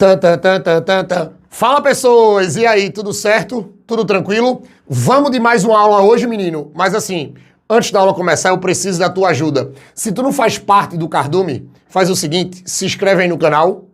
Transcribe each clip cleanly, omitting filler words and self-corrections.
Tan, tan, tan, tan, tan, tan. Fala, pessoas! E aí, tudo certo? Tudo tranquilo? Vamos de mais uma aula hoje, menino? Mas assim, antes da aula começar, eu preciso da tua ajuda. Se tu não faz parte do Cardume, faz o seguinte, se inscreve aí no canal,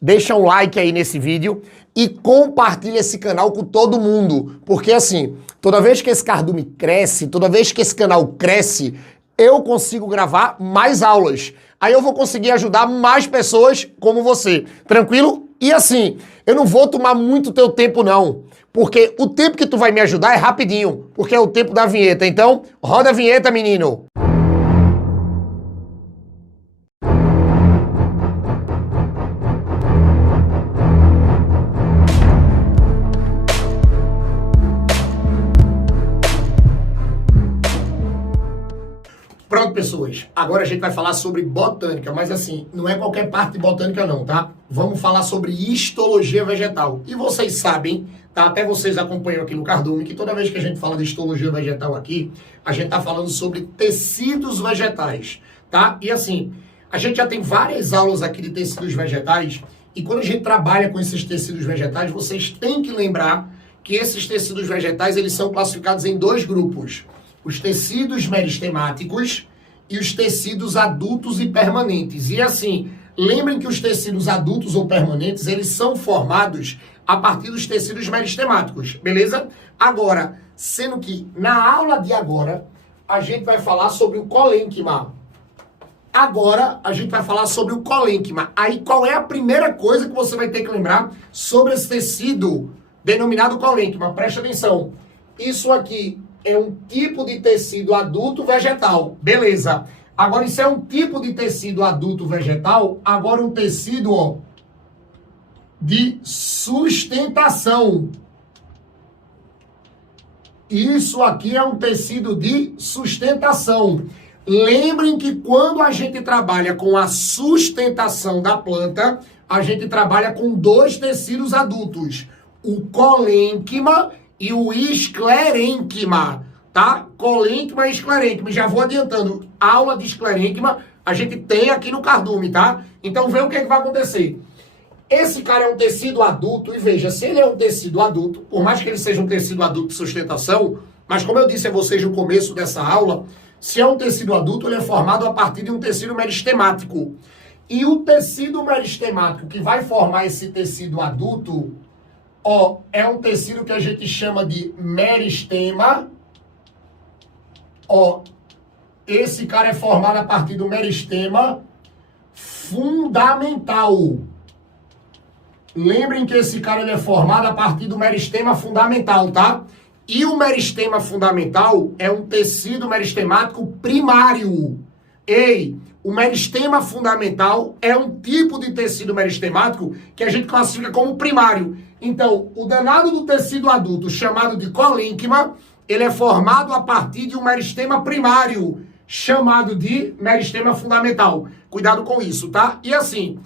deixa um like aí nesse vídeo e compartilha esse canal com todo mundo. Porque assim, toda vez que esse Cardume cresce, toda vez que esse canal cresce, eu consigo gravar mais aulas. Aí eu vou conseguir ajudar mais pessoas como você. Tranquilo? E assim, eu não vou tomar muito teu tempo não, porque o tempo que tu vai me ajudar é rapidinho, porque é o tempo da vinheta. Então, roda a vinheta, menino! Pronto, pessoas, agora a gente vai falar sobre botânica, mas assim, não é qualquer parte de botânica não, tá? Vamos falar sobre histologia vegetal. E vocês sabem, tá? Até vocês acompanham aqui no Cardume, que toda vez que a gente fala de histologia vegetal aqui, a gente tá falando sobre tecidos vegetais, tá? E assim, a gente já tem várias aulas aqui de tecidos vegetais, e quando a gente trabalha com esses tecidos vegetais, vocês têm que lembrar que esses tecidos vegetais, eles são classificados em dois grupos. Os tecidos meristemáticos e os tecidos adultos e permanentes. E assim, lembrem que os tecidos adultos ou permanentes, eles são formados a partir dos tecidos meristemáticos, beleza? Agora, sendo que na aula de agora, a gente vai falar sobre o colênquima. Agora, a gente vai falar sobre o colênquima. Aí, qual é a primeira coisa que você vai ter que lembrar sobre esse tecido denominado colênquima? Presta atenção. Isso aqui é um tipo de tecido adulto vegetal. Beleza. Agora, isso é um tipo de tecido adulto vegetal. Agora, um tecido, ó, de sustentação. Isso aqui é um tecido de sustentação. Lembrem que quando a gente trabalha com a sustentação da planta, a gente trabalha com dois tecidos adultos. O colênquima e o esclerênquima, tá? Colênquima e esclerênquima. Já vou adiantando, aula de esclerênquima a gente tem aqui no Cardume, tá? Então vê o que vai acontecer. Esse cara é um tecido adulto, e veja, se ele é um tecido adulto, por mais que ele seja um tecido adulto de sustentação, mas como eu disse a vocês no começo dessa aula, se é um tecido adulto, ele é formado a partir de um tecido meristemático. E o tecido meristemático que vai formar esse tecido adulto, ó, é um tecido que a gente chama de meristema. Ó, esse cara é formado a partir do meristema fundamental. Lembrem que esse cara ele é formado a partir do meristema fundamental, tá? E o meristema fundamental é um tecido meristemático primário. Ei, o meristema fundamental é um tipo de tecido meristemático que a gente classifica como primário. Então, o danado do tecido adulto, chamado de colênquima, ele é formado a partir de um meristema primário, chamado de meristema fundamental. Cuidado com isso, tá? E assim,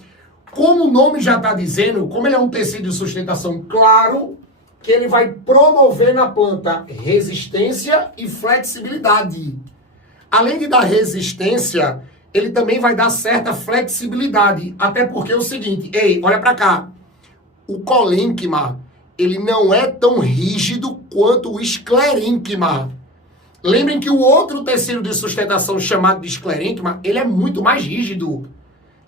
como o nome já está dizendo, como ele é um tecido de sustentação, claro que ele vai promover na planta resistência e flexibilidade. Além de dar resistência, ele também vai dar certa flexibilidade. Até porque é o seguinte, ei, olha para cá. O colênquima, ele não é tão rígido quanto o esclerênquima. Lembrem que o outro tecido de sustentação chamado de esclerênquima, ele é muito mais rígido.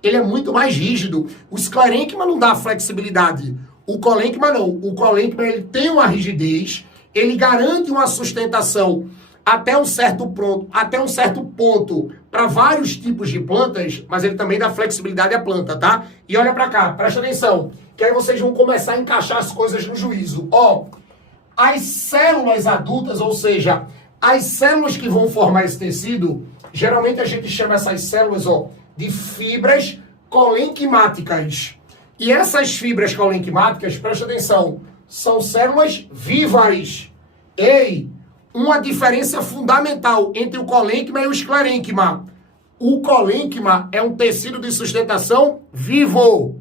Ele é muito mais rígido. O esclerênquima não dá flexibilidade. O colênquima não. O colênquima, ele tem uma rigidez, ele garante uma sustentação até um certo ponto para vários tipos de plantas, mas ele também dá flexibilidade à planta, tá? E olha para cá, presta atenção, que aí vocês vão começar a encaixar as coisas no juízo. Ó, as células adultas, ou seja, as células que vão formar esse tecido, geralmente a gente chama essas células, ó, de fibras colenquimáticas. E essas fibras colenquimáticas, presta atenção, são células vivas. Ei, uma diferença fundamental entre o colênquima e o esclerênquima. O colênquima é um tecido de sustentação vivo.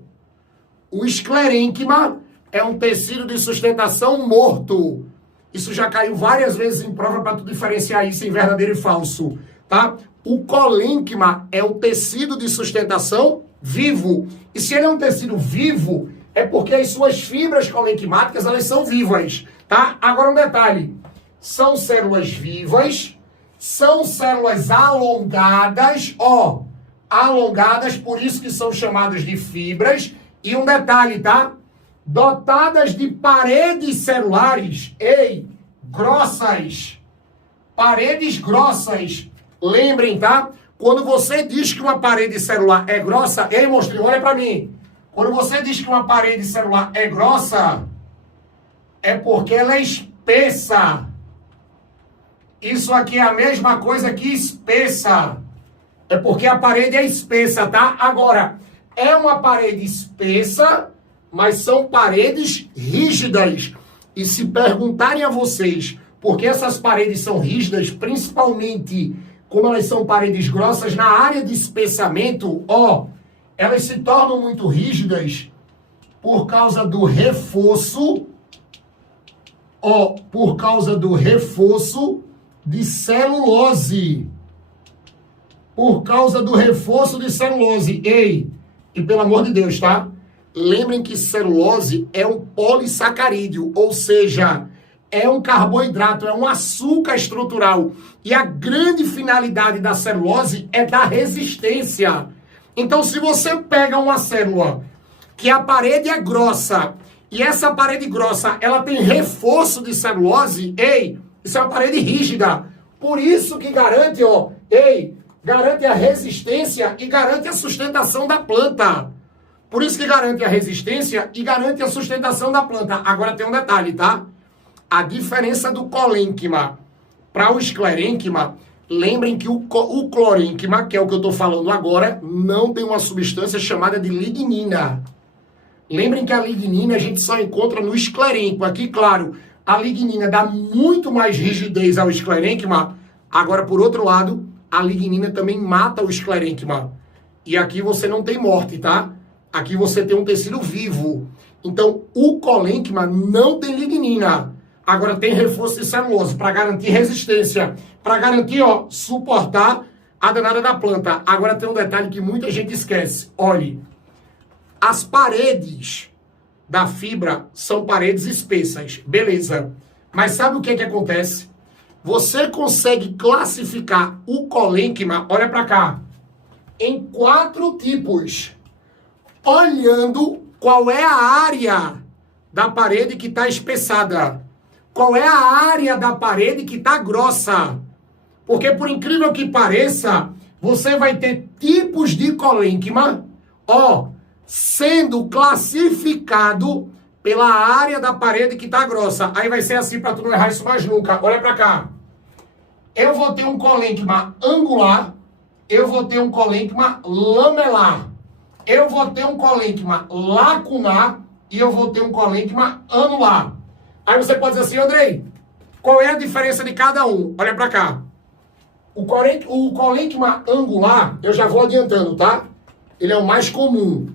O esclerênquima é um tecido de sustentação morto. Isso já caiu várias vezes em prova para tu diferenciar isso em verdadeiro e falso, tá? O colênquima é o tecido de sustentação vivo. E se ele é um tecido vivo, É porque as suas fibras colenquimáticas, elas são vivas, tá? Agora um detalhe. São células vivas, são células alongadas, ó, alongadas, por isso que são chamadas de fibras. E um detalhe, tá? Dotadas de paredes celulares, grossas. Paredes grossas. Lembrem, tá? Quando você diz que uma parede celular é grossa, monstro, olha pra mim. Quando você diz que uma parede celular é grossa, é porque ela é espessa. Isso aqui é a mesma coisa que espessa. É porque a parede é espessa, tá? Agora, é uma parede espessa, mas são paredes rígidas. E se perguntarem a vocês por que essas paredes são rígidas, principalmente como elas são paredes grossas, na área de espessamento, ó, elas se tornam muito rígidas por causa do reforço, de celulose. Por causa do reforço de celulose. E pelo amor de Deus, tá? Lembrem que celulose é um polissacarídeo, ou seja, é um carboidrato, é um açúcar estrutural. E a grande finalidade da celulose é dar resistência. Então, se você pega uma célula que a parede é grossa e essa parede grossa ela tem reforço de celulose, isso é uma parede rígida. Por isso que garante, garante a resistência e garante a sustentação da planta. Por isso que garante a resistência e garante a sustentação da planta. Agora tem um detalhe, tá? A diferença do colênquima para o esclerênquima, lembrem que o clorênquima, que é o que eu estou falando agora, não tem uma substância chamada de lignina. Lembrem que a lignina a gente só encontra no esclerênquima. Aqui, claro, a lignina dá muito mais rigidez ao esclerênquima. Agora, por outro lado, a lignina também mata o esclerênquima. E aqui você não tem morte, tá? Aqui você tem um tecido vivo. Então, o colênquima não tem lignina. Agora tem reforço de celulose para garantir resistência, para garantir, suportar a danada da planta. Agora tem um detalhe que muita gente esquece. Olhe, as paredes da fibra são paredes espessas, beleza. Mas sabe o que acontece? Você consegue classificar o colênquima, olha para cá, em 4 tipos, olhando qual é a área da parede que está espessada. Qual é a área da parede que está grossa? Porque, por incrível que pareça, você vai ter tipos de colênquima, sendo classificado pela área da parede que está grossa. Aí vai ser assim para tu não errar isso mais nunca. Olha para cá. Eu vou ter um colênquima angular, eu vou ter um colênquima lamelar, eu vou ter um colênquima lacunar e eu vou ter um colênquima anular. Aí você pode dizer assim, Andrei, qual é a diferença de cada um? Olha pra cá. O colênquima angular, eu já vou adiantando, tá? Ele é o mais comum.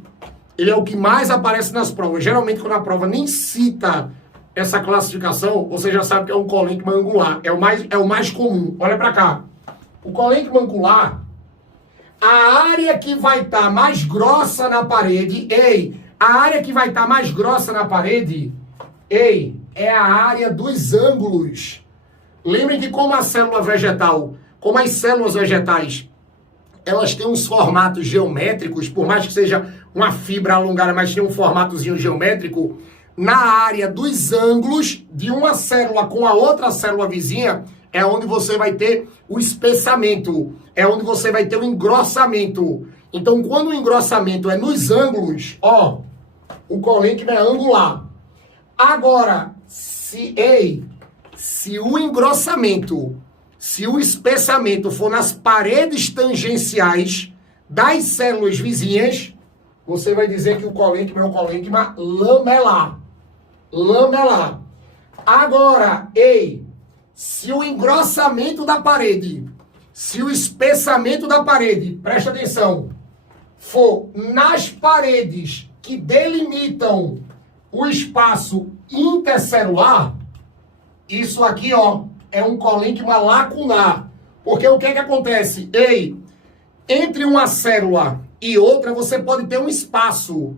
Ele é o que mais aparece nas provas. Geralmente, quando a prova nem cita essa classificação, você já sabe que é um colênquima angular. É o mais comum. Olha pra cá. O colênquima angular, a área que vai estar mais grossa na parede, a área que vai estar mais grossa na parede, é a área dos ângulos. Lembrem que como a célula vegetal, como as células vegetais, elas têm uns formatos geométricos, por mais que seja uma fibra alongada, mas tem um formatozinho geométrico, na área dos ângulos de uma célula com a outra célula vizinha, é onde você vai ter o espessamento, é onde você vai ter o engrossamento. Então, quando o engrossamento é nos ângulos, o colênquima é angular. Agora, se o engrossamento, se o espessamento for nas paredes tangenciais das células vizinhas, você vai dizer que o colênquima é um colênquima lamelar. Lamelar. Agora, se o engrossamento da parede, se o espessamento da parede, presta atenção, for nas paredes que delimitam o espaço intercelular, isso aqui, é um colênquima lacunar. Porque o que acontece? Entre uma célula e outra, você pode ter um espaço.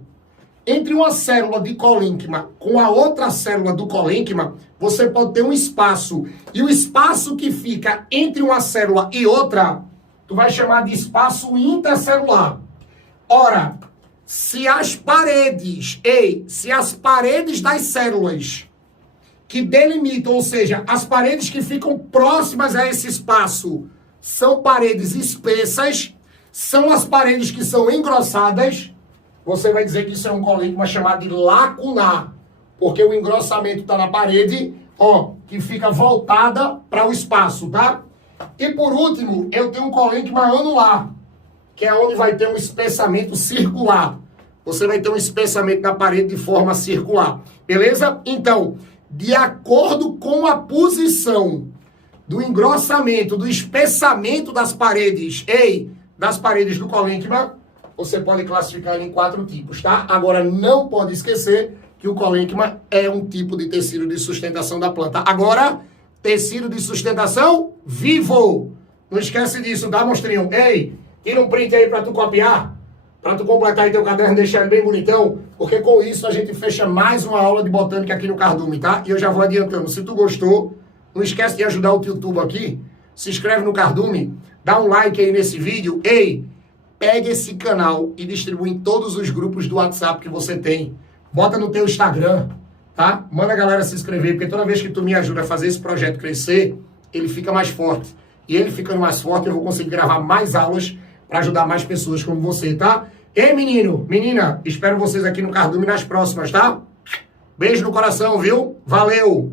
Entre uma célula de colênquima com a outra célula do colênquima, você pode ter um espaço. E o espaço que fica entre uma célula e outra, tu vai chamar de espaço intercelular. Ora, se as paredes das células que delimitam, ou seja, as paredes que ficam próximas a esse espaço, são paredes espessas, são as paredes que são engrossadas, você vai dizer que isso é um colênquima chamado de lacunar, porque o engrossamento está na parede, ó, que fica voltada para o espaço, tá? E por último, eu tenho um colênquima anular, que é onde vai ter um espessamento circular. Você vai ter um espessamento na parede de forma circular, beleza? Então, de acordo com a posição do engrossamento, do espessamento das paredes, das paredes do colênquima, você pode classificar ele em 4 tipos, tá? Agora, não pode esquecer que o colênquima é um tipo de tecido de sustentação da planta. Agora, tecido de sustentação vivo. Não esquece disso, tá, monstrinho? Tira um print aí pra tu copiar, pra tu completar aí teu caderno e deixar ele bem bonitão, porque com isso a gente fecha mais uma aula de botânica aqui no Cardume, tá? E eu já vou adiantando, se tu gostou, não esquece de ajudar o YouTube aqui, se inscreve no Cardume, dá um like aí nesse vídeo, pega esse canal e distribui em todos os grupos do WhatsApp que você tem. Bota no teu Instagram, tá? Manda a galera se inscrever, porque toda vez que tu me ajuda a fazer esse projeto crescer, ele fica mais forte. E ele ficando mais forte, eu vou conseguir gravar mais aulas para ajudar mais pessoas como você, tá? Ei, menino, menina, espero vocês aqui no Cardume nas próximas, tá? Beijo no coração, viu? Valeu!